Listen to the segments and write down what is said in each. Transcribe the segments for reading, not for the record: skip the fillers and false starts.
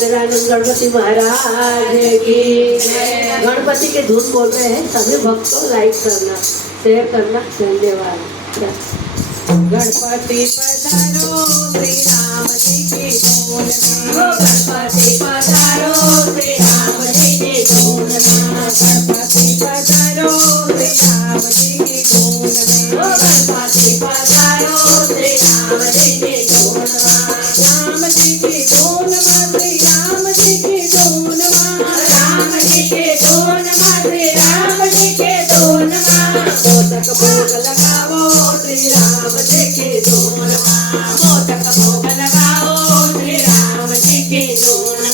सच्चिदानंद गणपति महाराज की गणपति के धुन बोल रहे हैं सभी भक्तों, लाइक करना, शेयर करना, धन्यवाद। गणपति पधारो श्री राम जी की धून में, गणपति पधारो श्री राम जी की धून में, गणपति पधारो श्री राम जी की धून में, गणपति पधारो श्री राम जी की धून में, राम जी की धून में, श्री राम जी की धून में, राम जी के धून में, श्री राम जी के धून में, मोदक भोग लगाओ श्री राम जी की धून में, मोदक भोग लगाओ श्री राम जी की धून में,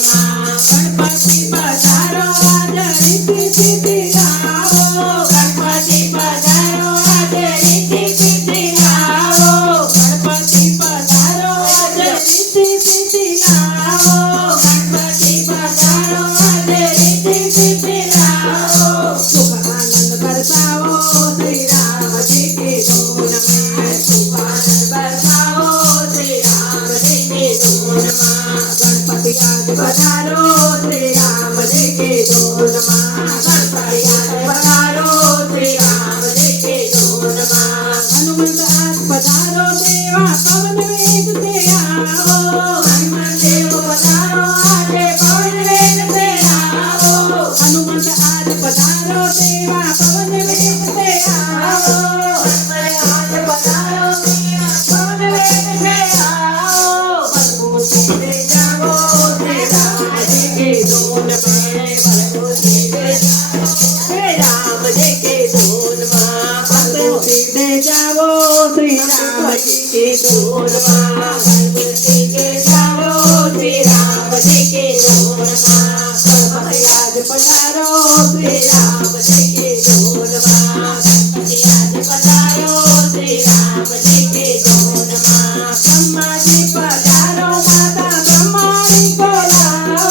गणपति पधारो आज रीति सीधी गाओ, गणपति पधारो आज रीति सीधी गाओ, गणपति पधारो आज रीति सीधी गाओ, गणपति पधारो आज रीति सीधी गाओ, सुख आनंद बरसाओ श्री राम जी की धून में, सुख आनंद बरसाओ श्री राम जी की धून में, गणपति आज पधारो श्री राम जी की धून में, गणपति आज पधारो श्री राम जी की धून में, हनुमंत आज पधारो देवा पवन वेग से आओ, हनुमंत देव पधारो आज पवन वेग से आओ, हनुमंत आज पधारो देवा पवन वेग से आओ, हनुमंत आज पधारो देवा पवन वेग से आओ, बलबूती ले जाओ श्री राम जी की धून में, बलबूती ले जाओ श्री राम जी की धून में, बलबूती ले जाओ श्री राम जी की धून में, बलबूती ले जाओ श्री राम जी की धून में, गणपति आज पधारो श्री राम जी की धून में, गणपति आज पधारो श्री राम जी की धून में, ब्रह्मा जी पधारो माता ब्रह्माणी को लाओ,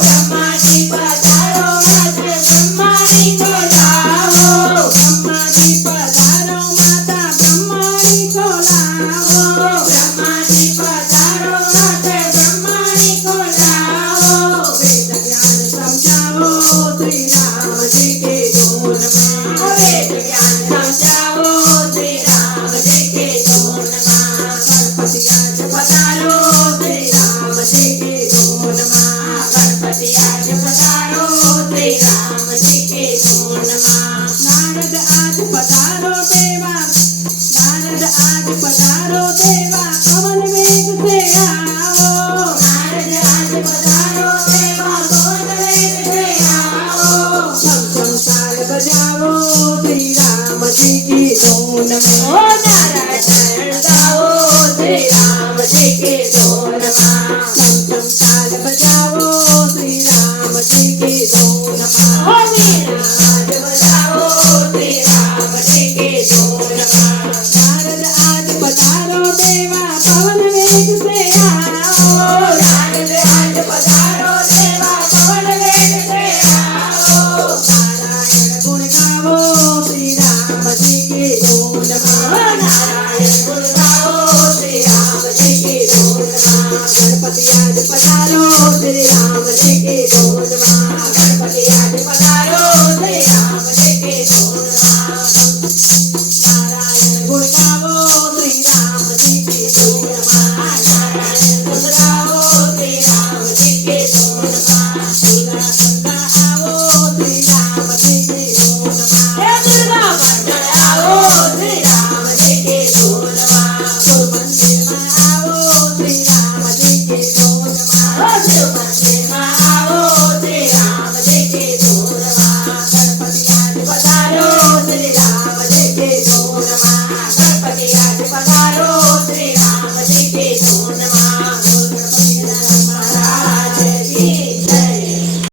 ब्रह्मा जी पधारो आज ब्रह्माणी को लाओ, ब्रह्मा जी पधारो माता ब्रह्माणी को लाओ, ब्रह्मा जी पधारो आज ब्रह्माणी को लाओ, वेद ज्ञान समझाओ श्री राम जी की धून में, वेद ज्ञान समझाओ श्री राम जी की धून में, गणपति आज पधारो श्री राम जी की धून में, गणपति आज पधारो श्री राम जी की धून में, नारद आज पधारो देवा, नारद आज पधारो देवा पवन वेग से आओ, नारद आज पधारो देवा पवन वेग से आओ, छम छम ताल बजाओ श्री राम जी की धून में, ओ नारायण गाओ श्री राम जी की धून में, छम छम ताल बजाओ श्री राम जी की धून में, ओ वीणानाद बजाओ श्री राम जी की धून में, नारद आज पधारो देवा पवन वेग से आओ, नारद आज पधारो देवा पवन वेग से आओ, नारायण गुण गाओ श्री राम जी की धून में, नारायण गुण गाओ श्री राम जी की धून में, गणपति आज पधारो श्री